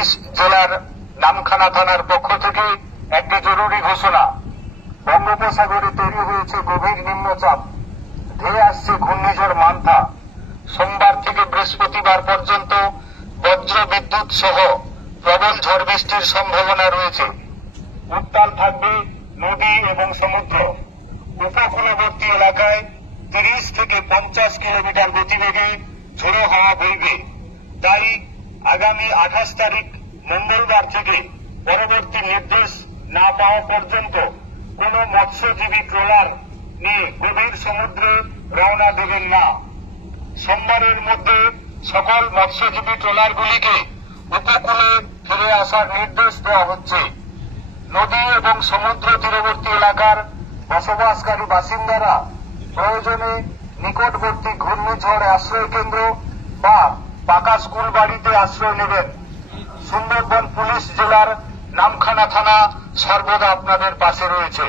Police জেলার নামখানা থানার পক্ষ থেকে একটি জরুরি ঘোষণা। বঙ্গোপসাগরে তৈরি হয়েছে গভীর নিম্নচাপ, ধেয়ে আসছে ঘূর্ণিঝড় মান্থা। সোমবার থেকে বৃহস্পতিবার পর্যন্ত বজ্র বিদ্যুৎ সহ প্রবল ঝড় বৃষ্টির সম্ভাবনা রয়েছে। উত্তাল থাকবে নদী এবং সমুদ্র। উপকূলবর্তী এলাকায় 30 থেকে 50 কিলোমিটার গতিবেগে ঝোড়ো হাওয়া বইবে। তাই আগামী 28 তারিখ মঙ্গলবার থেকে পরবর্তী নির্দেশ না পাওয়া পর্যন্ত কোন মৎস্যজীবী ট্রলার নিয়ে গভীর সমুদ্রে রওনা দেবেন না। সোমবারের মধ্যে সকল মৎস্যজীবী ট্রলারগুলিকে উপকূলে ফিরে আসার নির্দেশ দেওয়া হচ্ছে। নদী এবং সমুদ্র তীরবর্তী এলাকার বসবাসকারী বাসিন্দারা প্রয়োজনে নিকটবর্তী ঘূর্ণিঝড় আশ্রয় কেন্দ্র বা পাকা স্কুল বাড়িতে আশ্রয় নেবেন। সুন্দরবন পুলিশ জেলার নামখানা থানা সর্বদা আপনাদের পাশে রয়েছে।